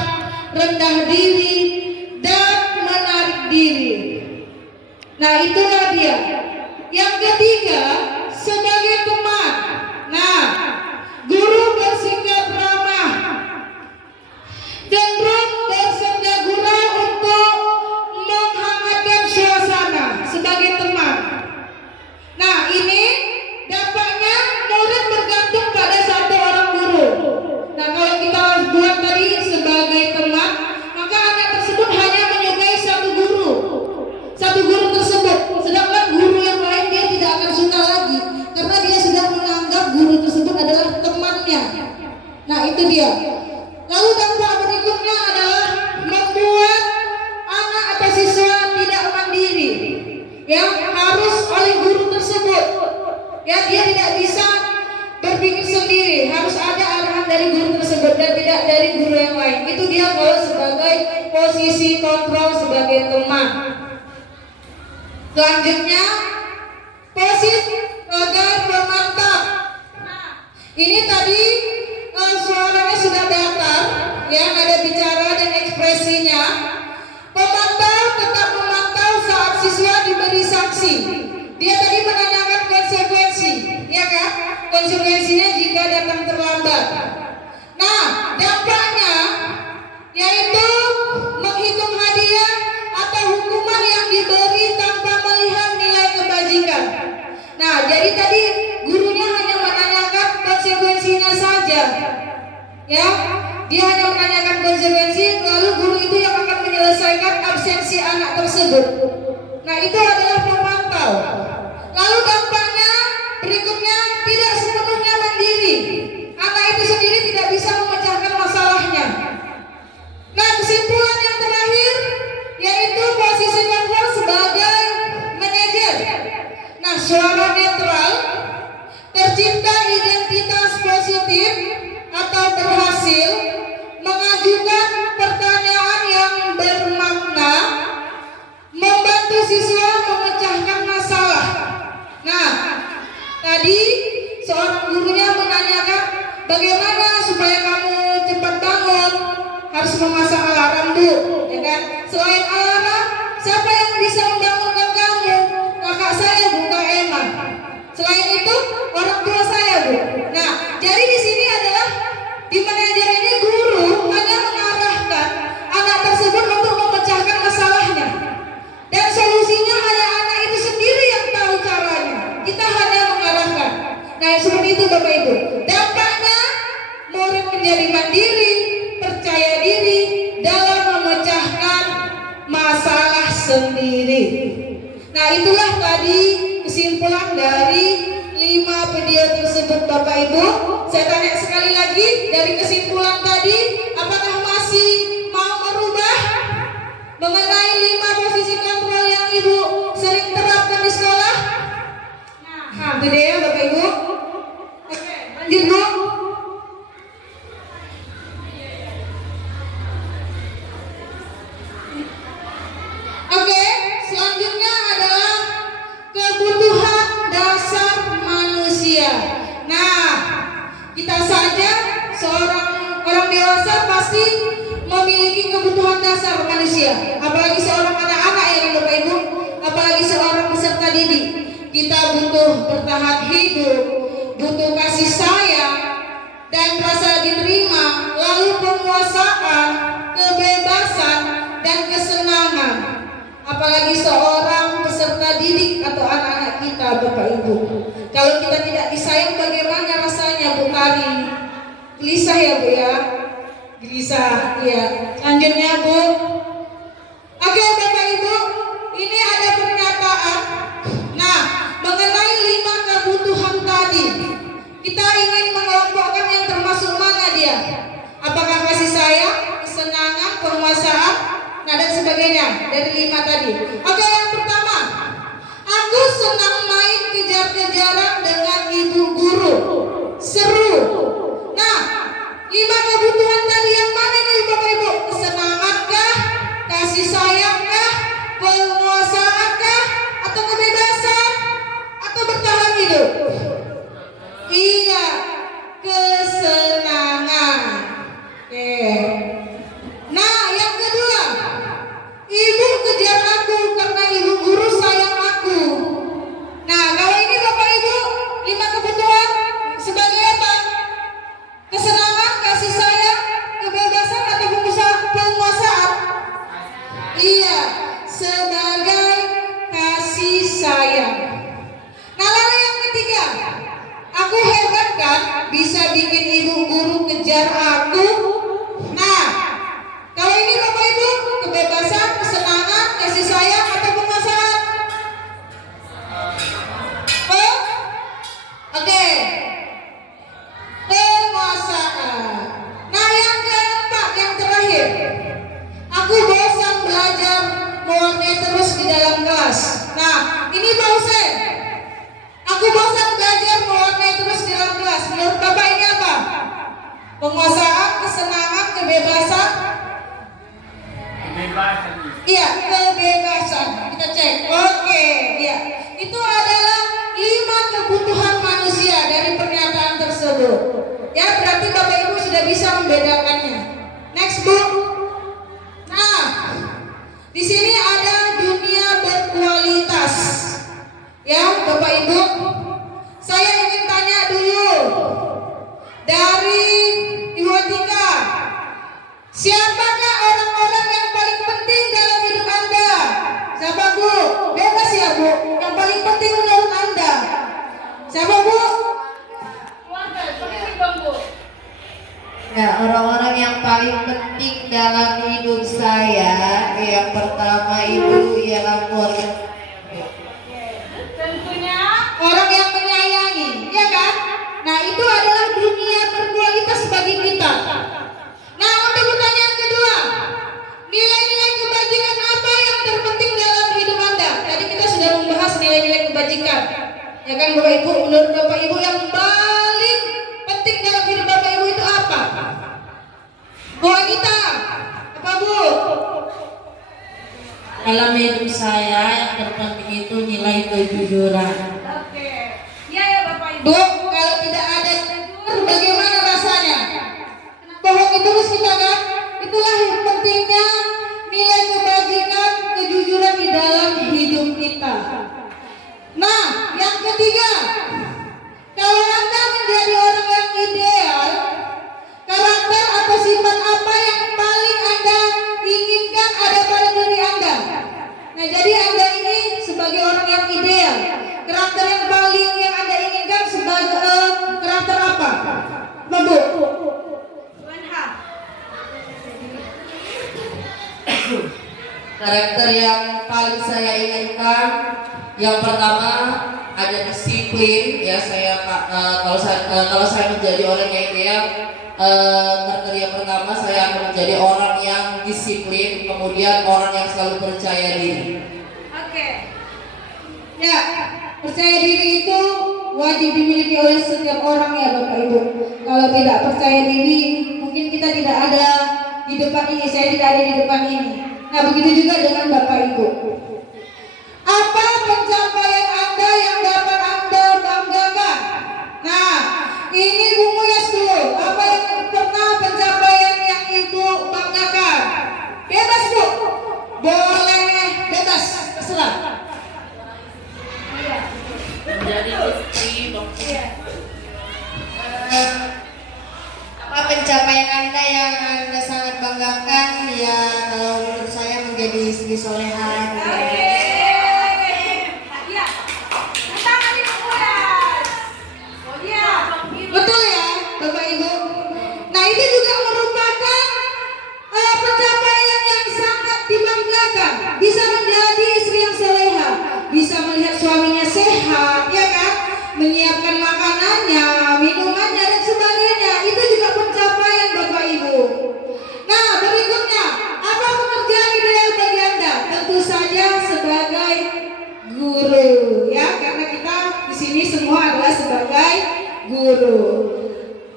rendah diri, dan menarik diri. Nah, itulah dia. Yang ketiga, sebagai teman. Nah, guru bersikap ramah, cenderung bersedia gurau untuk menghangatkan suasana sebagai teman. Nah, ini dampaknya murid bergantung pada satu orang guru. Nah, kalau kita buat tadi sebagai teman, maka anak tersebut hanya menyukai satu guru tersebut. Sedangkan guru yang lain dia tidak akan suka lagi, karena dia sudah menganggap guru tersebut adalah temannya. Nah, itu dia. Lalu dampak berikutnya adalah membuat anak atau siswa tidak mandiri, yang harus oleh guru tersebut. Ya, dia tidak bisa berpikir sendiri, harus ada arahan dari guru tersebut dan tidak dari guru yang lain. Itu dia kalau sebagai posisi kontrol sebagai teman. Selanjutnya, posisi sebagai pemantau. Nah, ini tadi suaranya sudah datar, ya, ada bicara dan ekspresinya. Pemantau tetap memantau saat siswa diberi sanksi. Dia tadi menanyakan konsekuensi, ya kan? Konsekuensinya jika datang terlambat. Nah, dampaknya yaitu menghitung hadiah atau hukuman yang diberi tanpa melihat nilai kebajikan. Nah, jadi tadi gurunya hanya menanyakan konsekuensinya saja. Ya, dia hanya menanyakan konsekuensi, lalu guru itu yang akan menyelesaikan absensi anak tersebut. Nah, itu adalah pemantau. Lalu dampaknya berikutnya, tidak sepenuhnya mandiri. Anak itu sendiri tidak bisa memecahkan masalahnya. Nah, kesimpulan yang terakhir yaitu posisi kontrol sebagai manajer. Nah, suara netral, tercipta identitas positif atau berhasil, mengajukan pertanyaan yang bermakna, membantu siswa memecahkan masalah. Nah, tadi seorang gurunya menanyakan bagaimana supaya kamu cepat bangun, harus memasang alarm Bu, ya kan? Selain alarm, siapa yang bisa membangunkan kamu? Kakak saya Bu, Kak Emma. Selain itu orang tua saya Bu. Nah, jadi di sini adalah di manajer ini guru hanya mengarahkan anak tersebut untuk memecahkan masalahnya. Dan solusinya hanya anak itu sendiri yang tahu caranya. Kita hanya mengarahkan. Nah, seperti itu Bapak Ibu. Dampaknya murid menjadi mandiri, percaya diri dalam memecahkan masalah sendiri. Nah, itulah tadi kesimpulan dari 5 video tersebut Bapak Ibu. Saya tanya sekali lagi, dari kesimpulan tadi apakah masih mau merubah mengenai 5 posisi kontrol yang Ibu sering terapkan di sekolah? Nah, itu dia Bapak Ibu. Oke, lanjut Bu. Oke, selanjutnya adalah kebutuhan dasar manusia. Nah, kita saja seorang orang dewasa pasti memiliki kebutuhan dasar manusia. Apalagi seorang anak-anak ya Bapak Ibu, apalagi seorang peserta didik. Kita butuh bertahan hidup, butuh kasih sayang dan rasa diterima, lalu penguasaan, kebebasan dan kesenangan. Apalagi seorang peserta didik atau anak-anak kita Bapak Ibu. Kalau kita tidak disayang bagaimana rasanya Bu Tari? Gelisah ya Bu ya? Gelisah ya. Selanjutnya Bu. Oke Bapak Ibu, ini ada pernyataan. Nah, mengenai 5 kebutuhan tadi, kita ingin mengelompokkan yang termasuk mana dia? Apakah kasih sayang, kesenangan, penguasaan, nah dan sebagainya dari 5 tadi. Oke, yang pertama, aku senang main kejar-kejaran dengan ibu guru. Seru. Nah, 5 kebutuhan tadi yang mana nih Bapak Ibu? Kesenangankah? Kasih sayangkah? Penguasaankah? Atau kebebasan? Atau bertahan hidup? Iya, kesenangan. Oke. Nah, yang kedua, ibu kejar aku karena ibu guru sayang aku. Nah, kalau ini Bapak Ibu, 5 kebutuhan sebagai apa? Kesenangan, kasih sayang, kebebasan atau penguasaan? Iya, sebagai kasih sayang. Nah, lalu yang ketiga, aku hebat kan bisa bikin ibu guru kejar aku. Nah, kalau ini Bapak Ibu, kebebasan, kesenangan, kasih sayang atau penguasaan? Oke. Penguasaan. Nah, yang keempat, yang terakhir, aku bosan belajar mewarnai terus di dalam kelas. Nah, ini Pak Husein. Aku bosan belajar mewarnai terus di dalam kelas. Menurut Bapak ini apa? Penguasaan, kesenangan, kebebasan? Iya, kebebasan. Kita cek. Oke, iya. Itu adalah 5 kebutuhan manusia dari pernyataan tersebut. Ya, berarti Bapak Ibu sudah bisa membedakannya. Next, Bu. Nah, di sini ada dunia berkualitas. Ya, Bapak Ibu. Saya ingin tanya dulu dari Ibu Atika. Siapakah orang-orang yang paling penting dalam hidup Anda? Siapa Bu? Bebas ya Bu. Yang paling penting menurut Anda. Siapa Bu? Nah, orang-orang yang paling penting dalam hidup saya, yang pertama itu ialah keluarga. Tentunya Orang yang menyayangi, ya kan? Nah, itu adalah dunia berkualitas bagi kita. Nah, untuk pertanyaan kedua, nilai-nilai kebajikan apa yang terpenting dalam hidup Anda? Tadi kita sudah membahas nilai-nilai kebajikan. Ya kan Bapak Ibu, menurut Bapak Ibu yang paling penting dalam hidup Bapak Ibu itu apa? Bu Anita, apa Bu? Dalam hidup saya yang terpenting itu nilai kejujuran. oke. Iya ya Bapak Ibu. Bu, kalau tidak ada jujur, bagaimana rasanya? Bohong itu terus kita kan? Itulah Karakter yang paling saya inginkan yang pertama ada disiplin ya. Kalau saya menjadi orang yang ideal, karakter yang pertama saya akan menjadi orang yang disiplin, kemudian orang yang selalu percaya diri. Oke. Ya, percaya diri itu wajib dimiliki oleh setiap orang ya Bapak Ibu. Kalau tidak percaya diri, mungkin kita tidak ada di depan ini, saya tidak ada di depan ini. Nah, begitu juga dengan Bapak Ibu. Apa pencapaian Anda yang dapat Anda banggakan? Nah, ini Bu Muyas dulu. Apa yang pernah pencapaian yang Ibu banggakan? Bebas Bu, boleh bebas, terserah. Menjadi istri Apa pencapaian Anda yang Anda sangat banggakan? Ya, kalau menurut saya menjadi istri soleha. Iya. Tangan di Muyas. Oh iya. Betul ya, Bapak Ibu. Nah, ini juga merupakan pencapaian yang sangat dibanggakan. Bisa menjadi istri yang soleha, bisa melihat suaminya sehat, ya kan? Menyiapkan makanannya, minumannya dan sebagainya. Itu juga pencapaian Bapak Ibu. Nah, berikutnya, apa pekerjaan ideal bagi Anda? Tentu saja sebagai guru, ya, karena kita di sini semua adalah sebagai guru.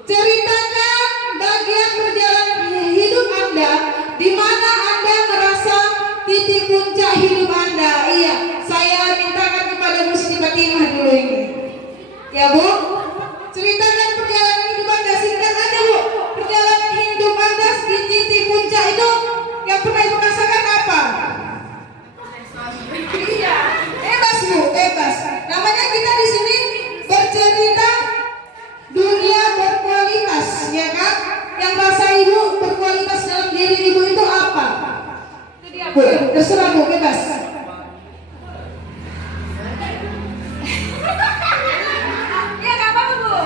Ceritakan bagian perjalanan hidup Anda di mana Anda merasa titik puncak hidup Anda. Iya, saya mintakan kepada Bu Siti Fatimah dulu ini. Ya Bu, ceritakan perjalanan hidup Anda, singkat aja Bu. Perjalanan hidup Anda di titik puncak itu yang pernah Ibu rasakan apa? Iya, bebas Bu, bebas. Namanya kita di sini bercerita dunia berkualitas, ya kan? Yang rasa Ibu berkualitas dalam diri Ibu itu apa? Bu, terserah Bu, bebas. Iya, nggak apa-apa Bu.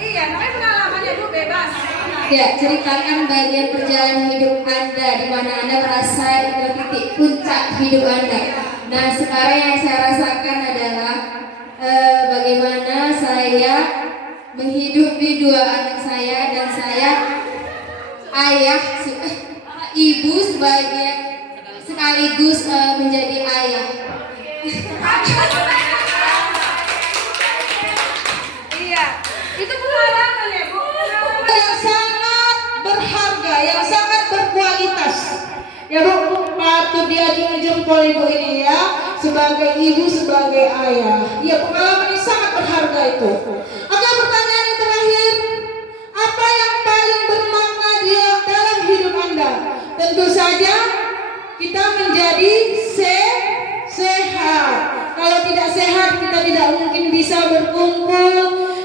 Iya, namanya pengalamannya Bu, bebas. Ya, ceritakan bagian perjalanan hidup Anda di mana Anda merasa itu titik puncak hidup Anda. Nah, sekarang yang saya rasakan adalah bagaimana saya menghidupi dua anak saya dan saya ibu sebagai sekaligus menjadi ayah. Iya, itu pengalaman ya Bu. Yang sangat berharga, yang sangat berkualitas. Ya Bu, patut diacungi jempol Ibu ini ya, sebagai ibu, sebagai ayah. Ya, pengalaman yang sangat berharga itu. Oke, pertanyaan yang terakhir, apa yang paling bermakna dalam hidup Anda? Tentu saja kita menjadi sehat. Kalau tidak sehat, kita tidak mungkin bisa berkumpul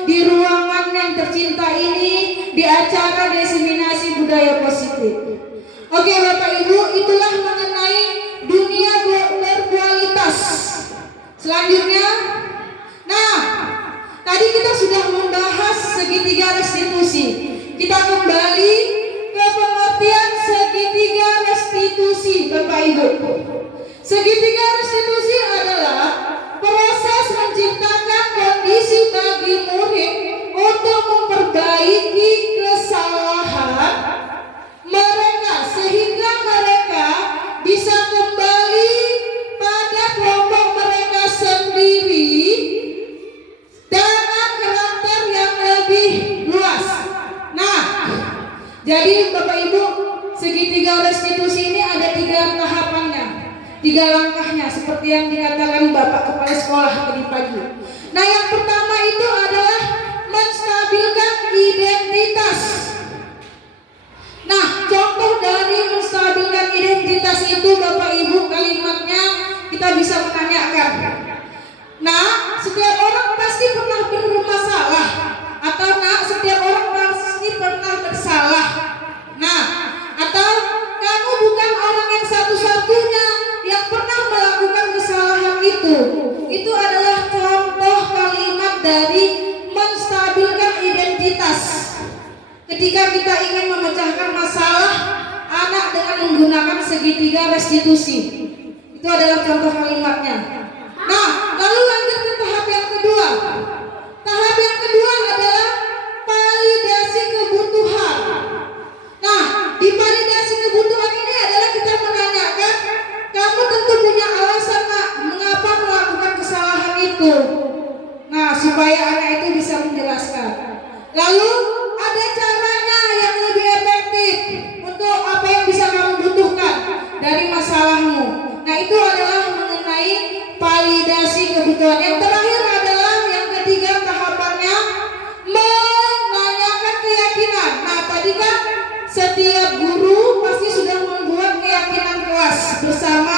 di ruangan yang tercinta ini, di acara diseminasi budaya positif. Oke Bapak Ibu, itulah mengenai dunia berkualitas. Selanjutnya, nah, tadi kita sudah membahas segitiga restitusi. Kita kembali ke pengertian segitiga restitusi, Bapak Ibu. Segitiga restitusi adalah proses menciptakan kondisi bagi murid untuk memperbaiki kesalahan mereka sehingga mereka bisa kembali pada kelompok mereka sendiri dengan karakter yang lebih luas. Nah, jadi Bapak Ibu, segitiga restitusi ini ada 3 tahapannya, 3 langkahnya seperti yang dikatakan Bapak Kepala Sekolah tadi pagi. Nah, yang pertama itu adalah menstabilkan identitas. Nah, contoh dari menstabilkan identitas itu Bapak Ibu, kalimatnya kita bisa menanyakan. Nah, setiap orang pasti pernah bermasalah, atau nah, setiap orang pasti pernah bersalah. Nah, atau kamu bukan orang yang satu-satunya yang pernah melakukan kesalahan itu. Itu adalah contoh kalimat dari menstabilkan identitas. Ketika kita ingin memecahkan masalah anak dengan menggunakan segitiga restitusi. Itu adalah contoh kalimatnya. Nah, lalu lanjut ke tahap yang kedua. Tahap yang kedua adalah validasi kebutuhan. Nah, di validasi kebutuhan ini adalah kita menanyakan, kamu tentu punya alasan nak mengapa melakukan kesalahan itu. Nah, supaya anak itu bisa menjelaskan. Lalu ada caranya yang lebih efektif untuk apa yang bisa kamu butuhkan dari masalahmu. Nah, itu adalah mengenai validasi kebutuhan. Yang terakhir adalah yang ketiga tahapannya, menanyakan keyakinan. Nah, tadi kan setiap guru pasti sudah membuat keyakinan kelas bersama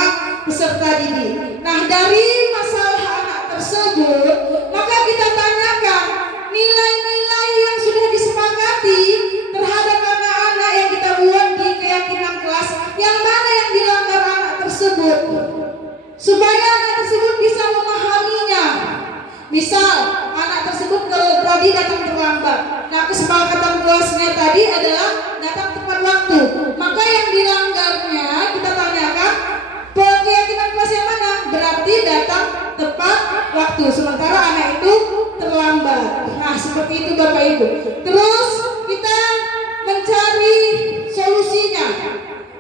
peserta didik. Nah, dari masalah anak tersebut, maka kita tanyakan nilai-nilai yang sudah disepakati terhadap anak-anak yang kita buat di keyakinan kelas, yang mana yang dilanggar anak tersebut, supaya anak tersebut bisa memahaminya. Misal anak tersebut ke prodi datang terlambat. Nah, kesepakatan kelasnya tadi adalah datang tepat waktu. Maka yang dilanggarnya kita tanyakan, keyakinan kelas yang mana? Berarti datang tepat waktu, sementara anak itu terlambat. Nah, seperti itu Bapak Ibu. Terus kita mencari solusinya.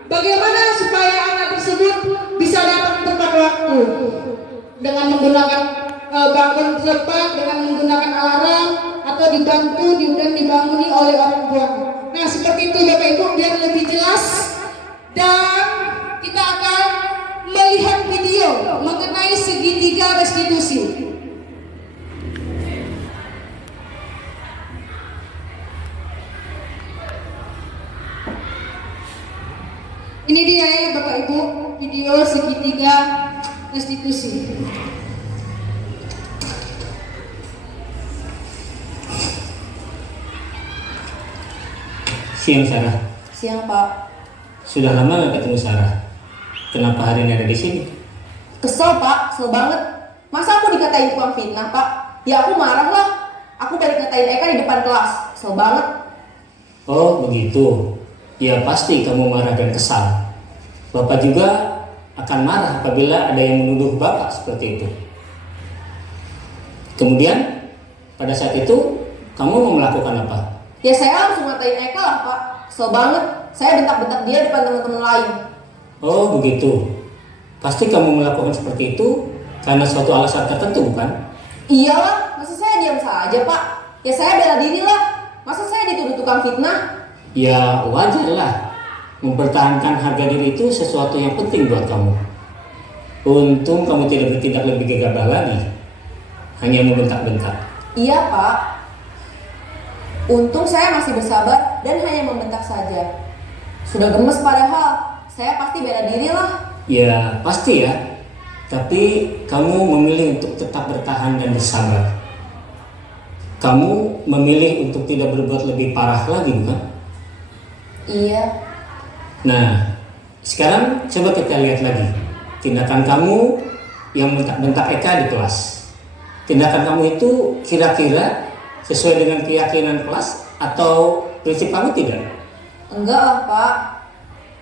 Bagaimana supaya anak tersebut bisa datang tepat waktu? Dengan menggunakan bangun tepat, dengan menggunakan alarm, atau dibantu dan dibanguni oleh orang tua. Nah, seperti itu Bapak Ibu, biar lebih jelas. Dan kita akan melihat video mengenai segitiga restitusi. Ini dia ya Bapak Ibu, video segitiga restitusi. Siang Sarah. Siang Pak. Sudah lama nggak ketemu Sarah. Kenapa hari ini ada di sini? Kesel Pak, kesel banget. Masa aku dikatain tukang fitnah Pak? Ya aku marah lah. Aku balik ngatain Eka di depan kelas. Kesel banget. Oh begitu. Ya pasti kamu marah dan kesal. Bapak juga akan marah apabila ada yang menuduh Bapak seperti itu. Kemudian pada saat itu kamu mau melakukan apa? Ya saya langsung ngatain Eka lah Pak. Kesel banget. Saya bentak-bentak dia depan teman-teman lain. Oh begitu. Pasti kamu melakukan seperti itu karena suatu alasan tertentu bukan? Iyalah, masa saya diam saja Pak? Ya saya bela diri lah. Masa saya dituduh tukang fitnah? Ya wajar lah. Mempertahankan harga diri itu sesuatu yang penting buat kamu. Untung kamu tidak bertindak lebih gegabah lagi. Hanya membentak-bentak. Iya Pak. Untung saya masih bersabar dan hanya membentak saja. Sudah gemes padahal. Saya pasti bela diri lah. Ya pasti ya. Tapi kamu memilih untuk tetap bertahan dan bersabar. Kamu memilih untuk tidak berbuat lebih parah lagi bukan? Iya. Nah, sekarang coba kita lihat lagi tindakan kamu yang bentak-bentak Eka di kelas. Tindakan kamu itu kira-kira sesuai dengan keyakinan kelas atau prinsip kamu tidak? Enggak lah Pak.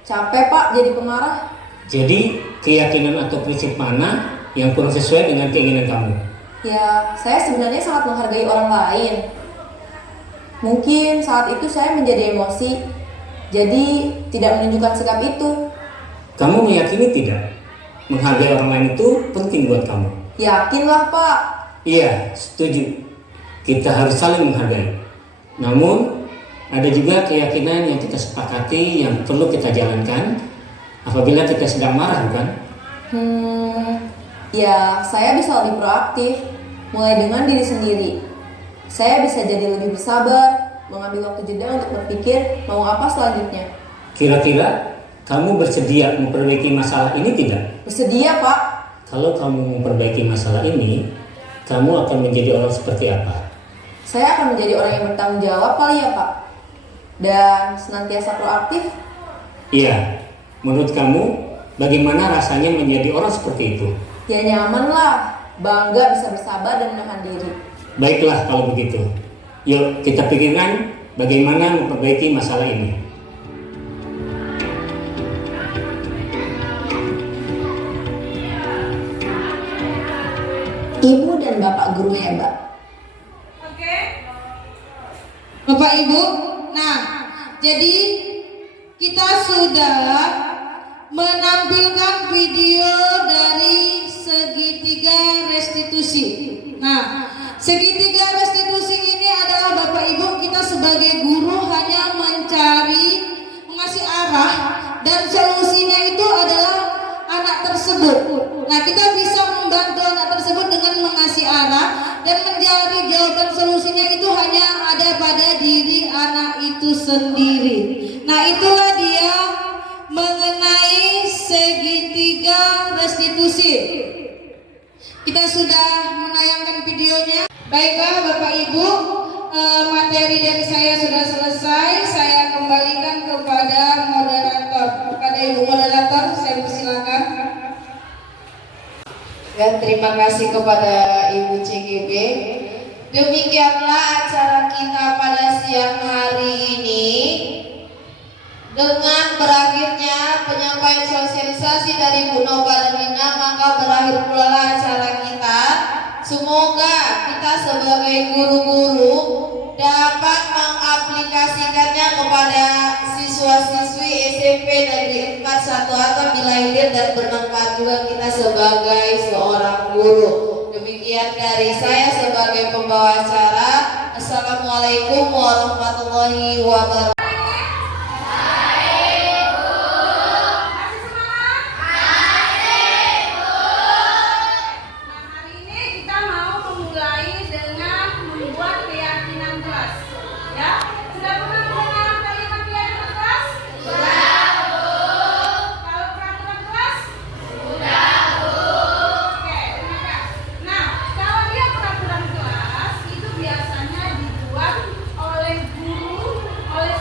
Capek Pak jadi pemarah. Jadi keyakinan atau prinsip mana yang kurang sesuai dengan keinginan kamu? Ya, saya sebenarnya sangat menghargai orang lain. Mungkin saat itu saya menjadi emosi, jadi tidak menunjukkan sikap itu. Kamu meyakini tidak? Menghargai orang lain itu penting buat kamu. Yakinlah Pak. Iya, setuju. Kita harus saling menghargai. Namun, ada juga keyakinan yang kita sepakati yang perlu kita jalankan apabila kita sedang marah, bukan? Ya saya bisa lebih proaktif, mulai dengan diri sendiri. Saya bisa jadi lebih bersabar, mengambil waktu jeda untuk berpikir mau apa selanjutnya. Kira-kira kamu bersedia memperbaiki masalah ini tidak? Bersedia Pak. Kalau kamu memperbaiki masalah ini, kamu akan menjadi orang seperti apa? Saya akan menjadi orang yang bertanggung jawab kali ya Pak. Dan senantiasa proaktif. Iya, menurut kamu bagaimana rasanya menjadi orang seperti itu? Ya nyaman lah, bangga bisa bersabar dan menahan diri. Baiklah kalau begitu. Yuk kita pikirkan bagaimana memperbaiki masalah ini. dan Bapak guru hebat. Oke. Bapak Ibu, nah jadi kita sudah menampilkan video dari segitiga restitusi. Nah, segitiga restitusi ini adalah Bapak Ibu, kita sebagai guru hanya mengasih arah, dan solusinya itu adalah anak tersebut. Nah, kita bisa membantu anak tersebut dengan mengasih arah dan mencari jawaban solusinya itu hanya ada pada diri anak itu sendiri. Nah, itulah dia mengenai segitiga restitusi. Kita sudah menayangkan videonya. Baiklah Bapak Ibu, materi dari saya sudah selesai. Saya kembalikan kepada moderator. Kepada Ibu moderator, saya persilakan. Dan terima kasih kepada Ibu CGB. Demikianlah acara kita pada siang hari ini. Dengan berakhirnya penyampaian sosialisasi dari Bu Noba dan Lina, maka berakhir pula acara kita. Semoga kita sebagai guru-guru dapat mengaplikasikannya kepada siswa-siswi SMP Negeri 4 1 Atap bila hilir dan bermanfaat juga kita sebagai seorang guru. Demikian dari saya sebagai pembawa acara. Assalamualaikum warahmatullahi wabarakatuh. Biasanya dibuat oleh guru, oleh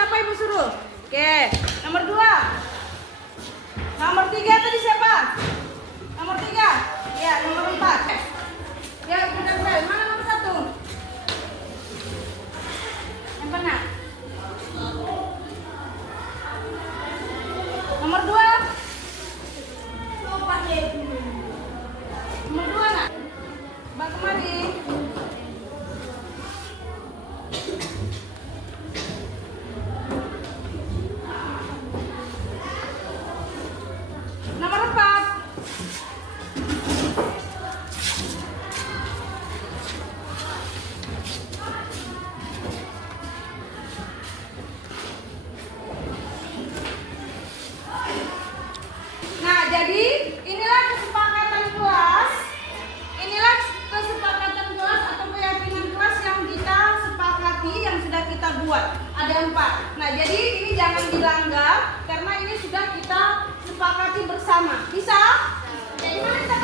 siapa Ibu suruh? Oke, nomor 2. Nomor 3 tadi siapa? Nomor 3. Ya, nomor 4. Ya, benar-benar. Mana nomor 1? Yang benar. Nomor 2. Nomor 2 nak. Bang kemari. Nomor 4. Nah, jadi inilah kesepakatan kelas. Inilah kesepakatan kelas atau keyakinan kelas yang kita sepakati, yang sudah kita buat. Ada 4. Nah, jadi ini jangan dilanggar karena ini sudah kita sepakati bersama. Bisa? Jadi mana kita